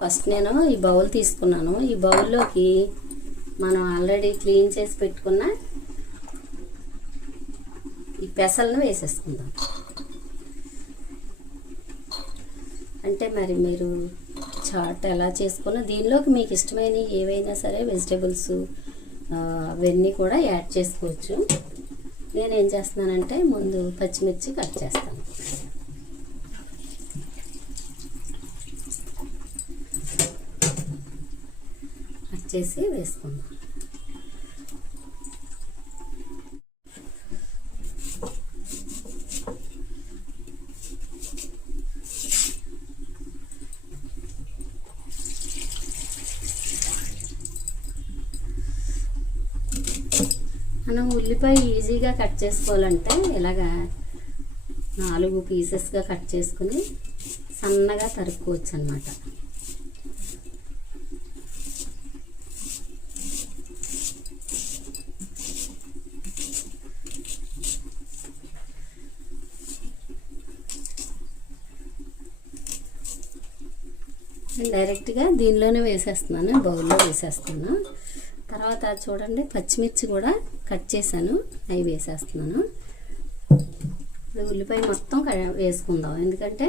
First నేను ఈ bowl తీసుకున్నాను. ఈ బౌల్లోకి మనం ఆల్రెడీ క్లీన్ చేసి పెట్టుకున్న ఈ పెసలను వేసేసుకుందాం. అంటే మరి మీరు చాట్ ఎలా చేసుకున్నా దీనిలోకి మీకు ఇష్టమైన ఏవైనా సరే వెజిటేబుల్స్ అవన్నీ కూడా యాడ్ చేసుకోవచ్చు. నేనేం చేస్తున్నానంటే ముందు పచ్చిమిర్చి కట్ చేస్తాను. చేసి వేసుకుందాం. మనం ఉల్లిపాయ ఈజీగా కట్ చేసుకోవాలంటే ఇలాగా 4 పీసెస్గా కట్ చేసుకుని సన్నగా తరుక్కోవచ్చు అన్నమాట. డైరెక్ట్గా దీనిలోనే వేసేస్తున్నాను, బౌల్లో వేసేస్తున్నాను. తర్వాత చూడండి పచ్చిమిర్చి కూడా కట్ చేశాను, అవి వేసేస్తున్నాను. ఉల్లిపాయ మొత్తం వేసుకుందాం, ఎందుకంటే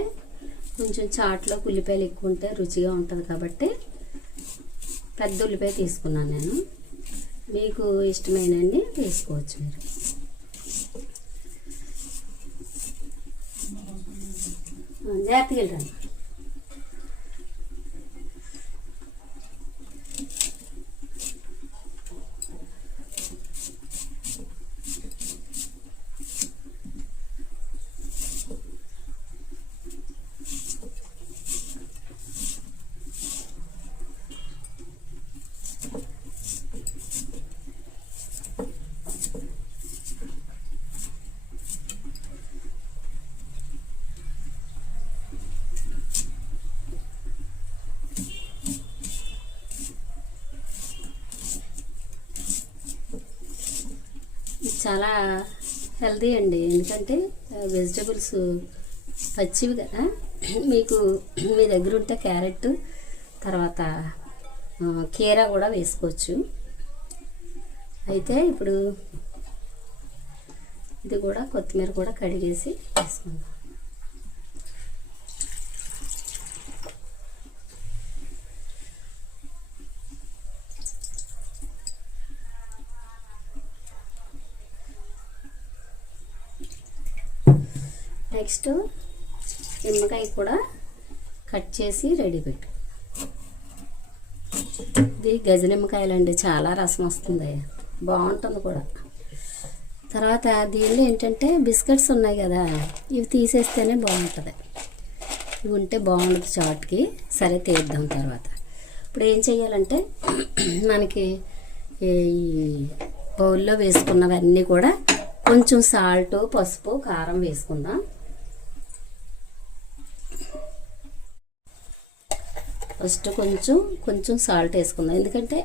కొంచెం చాట్లో ఉల్లిపాయలు ఎక్కువ ఉంటే రుచిగా ఉంటుంది కాబట్టి పెద్ద ఉల్లిపాయ తీసుకున్నాను నేను. మీకు ఇష్టమైనవి వేసుకోవచ్చు మీరు. జాగ్రత్తగా వెళ్ళండి. చాలా హెల్తీ అండి, ఎందుకంటే వెజిటేబుల్స్ పచ్చివి కదా. మీకు మీ దగ్గర ఉంటే క్యారెట్ తర్వాత కీరా కూడా వేసుకోవచ్చు. అయితే ఇప్పుడు ఇది కూడా కొత్తిమీర కూడా కడిగేసి వేసుకుందాం. నెక్స్ట్ నిమ్మకాయ కూడా కట్ చేసి రెడీ పెట్టు. ఇది గజ నిమ్మకాయలండి, చాలా రసం వస్తుంది, బాగుంటుంది కూడా. తర్వాత దీనిలో ఏంటంటే బిస్కెట్స్ ఉన్నాయి కదా, ఇవి తీసేస్తేనే బాగుంటుంది. ఇవి ఉంటే బాగుంటుంది చాట్కి. సరే తీద్దాం. తర్వాత ఇప్పుడు ఏం చేయాలంటే మనకి ఈ బౌల్లో వేసుకున్నవన్నీ కూడా కొంచెం సాల్ట్, పసుపు, కారం వేసుకుందాం. ఫస్ట్ కొంచెం సాల్ట్ వేసుకుందాం, ఎందుకంటే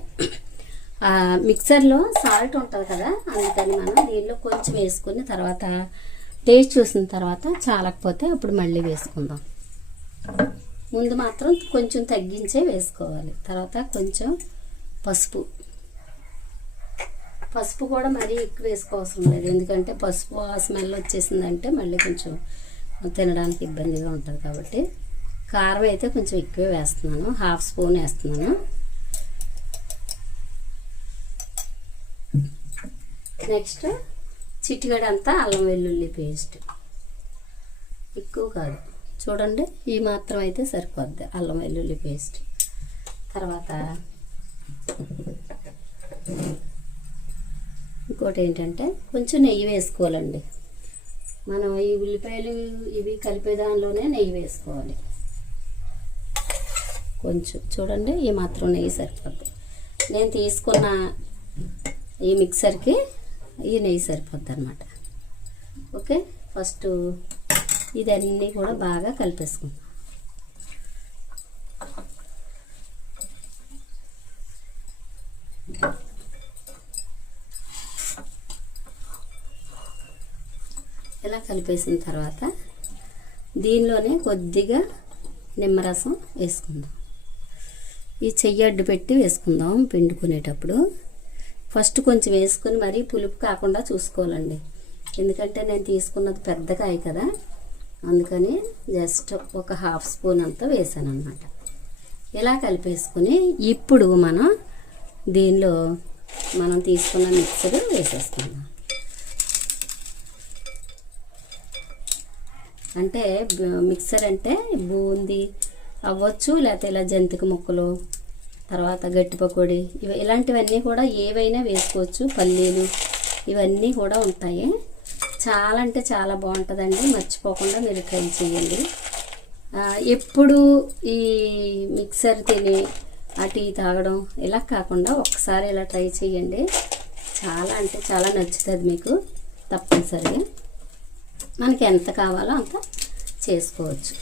మిక్సర్లో సాల్ట్ ఉంటుంది కదా, అందుకని మనం దీనిలో కొంచెం వేసుకుని తర్వాత టేస్ట్ చూసిన తర్వాత చాలకపోతే అప్పుడు మళ్ళీ వేసుకుందాం. ముందు మాత్రం కొంచెం తగ్గించే వేసుకోవాలి. తర్వాత కొంచెం పసుపు కూడా మరీ ఎక్కువ వేసుకోవాల్సిన లేదు, ఎందుకంటే పసుపు ఆ స్మెల్ వచ్చేసిందంటే మళ్ళీ కొంచెం తినడానికి ఇబ్బందిగా ఉంటుంది కాబట్టి. కారం అయితే కొంచెం ఎక్కువ వేస్తున్నాను, 1/2 స్పూన్ వేస్తున్నాను. నెక్స్ట్ చిటికెడంతా అల్లం వెల్లుల్లి పేస్ట్, ఎక్కువ కాదు, చూడండి ఈ మాత్రం అయితే సరిపోద్ది అల్లం వెల్లుల్లి పేస్ట్. తర్వాత ఇంకోటి ఏంటంటే కొంచెం నెయ్యి వేసుకోవాలండి. మనం ఈ ఉల్లిపాయలు ఇవి కలిపే దానిలోనే నెయ్యి వేసుకోవాలి. కొంచెం చూడండి ఈ మాత్రం నెయ్యి సరిపోద్ది. నేను తీసుకున్న ఈ మిక్సర్కి ఈ నెయ్యి సరిపోద్ది అన్నమాట. ఓకే, ఫస్ట్ ఇదన్నీ కూడా బాగా కలిపేసుకుందాం. ఇలా కలిపేసిన తర్వాత దీనిలోనే కొద్దిగా నిమ్మరసం వేసుకుందాం. ఈ చెయ్యి అడ్డు పెట్టి వేసుకుందాం పిండుకునేటప్పుడు. ఫస్ట్ కొంచెం వేసుకొని మరీ పులుపు కాకుండా చూసుకోవాలండి, ఎందుకంటే నేను తీసుకున్నది పెద్ద కాయ కదా, అందుకని జస్ట్ ఒక హాఫ్ స్పూన్ అంతా వేసాను అన్నమాట. ఇలా కలిపేసుకుని ఇప్పుడు దీనిలో మనం తీసుకున్న మిక్సర్ వేసేసుకుందాం. అంటే మిక్సర్ అంటే బూందీ అవ్వచ్చు, లేకపోతే ఇలా జంతిక ముక్కలు, తర్వాత గట్టి పకోడీ, ఇలాంటివన్నీ కూడా ఏవైనా వేసుకోవచ్చు. పల్లీలు ఇవన్నీ కూడా ఉంటాయి. చాలా అంటే చాలా బాగుంటుందండి, మర్చిపోకుండా మీరు ట్రై చేయండి. ఎప్పుడు ఈ మిక్సర్ తిని ఆ టీ తాగడం ఇలా కాకుండా ఒక్కసారి ఇలా ట్రై చేయండి. చాలా అంటే చాలా నచ్చుతుంది మీకు తప్పనిసరిగా. మనకి ఎంత కావాలో అంత చేసుకోవచ్చు.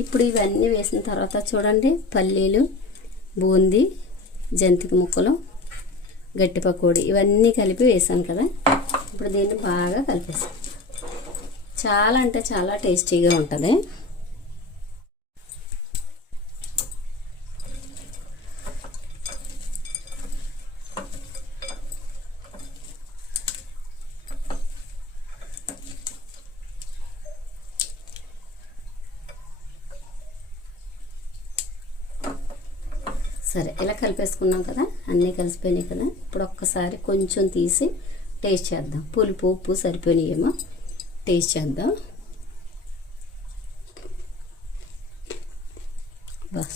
ఇప్పుడు ఇవన్నీ వేసిన తర్వాత చూడండి, పల్లీలు, బూందీ, జంతిక ముక్కలు, గట్టి పకోడీ ఇవన్నీ కలిపి వేసాను కదా. ఇప్పుడు దీన్ని బాగా కలిపేసాను. చాలా అంటే చాలా టేస్టీగా ఉంటుంది. సరే, ఇలా కలిపేసుకున్నాం కదా, అన్నీ కలిసిపోయినాయి కదా. ఇప్పుడు ఒక్కసారి కొంచెం తీసి టేస్ట్ చేద్దాం. పులుపు ఉప్పు సరిపోయినాయేమో టేస్ట్ చేద్దాం.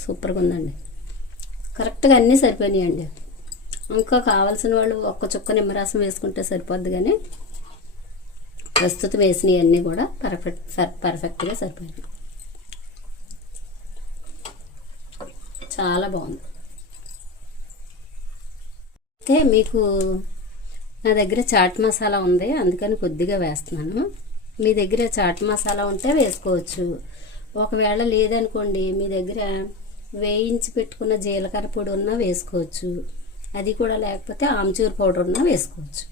సూపర్గా ఉందండి, కరెక్ట్గా అన్నీ సరిపోయినాయండి. ఇంకా కావాల్సిన వాళ్ళు ఒక్క చుక్క నిమ్మరసం వేసుకుంటే సరిపోద్ది, కానీ ప్రస్తుతం వేసినవి అన్నీ కూడా పర్ఫెక్ట్గా సరిపోయినాయి. చాలా బాగుంది. అయితే మీకు నా దగ్గర చాట్ మసాలా ఉంది, అందుకని కొద్దిగా వేస్తున్నాను. మీ దగ్గర చాట్ మసాలా ఉంటే వేసుకోవచ్చు. ఒకవేళ లేదనుకోండి, మీ దగ్గర వేయించి పెట్టుకున్న జీలకర్ర పొడి ఉన్నా వేసుకోవచ్చు. అది కూడా లేకపోతే ఆమ్చూర్ పౌడర్ ఉన్నా వేసుకోవచ్చు.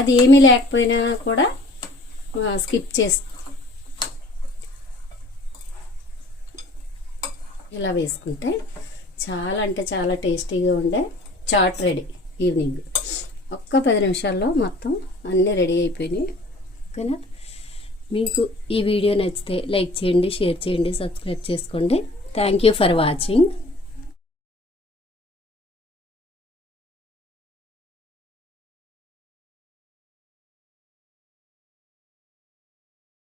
అది ఏమీ లేకపోయినా కూడా స్కిప్ చేసి ఇలా వేసుకుంటే చాలా అంటే చాలా టేస్టీగా ఉండే చాట్ రెడీ. ఈవినింగ్ ఒక్క 10 నిమిషాల్లో మొత్తం అన్నీ రెడీ అయిపోయినాయి. ఓకేనా? మీకు ఈ వీడియో నచ్చితే లైక్ చేయండి, షేర్ చేయండి, సబ్స్క్రైబ్ చేసుకోండి. Thank you for watching.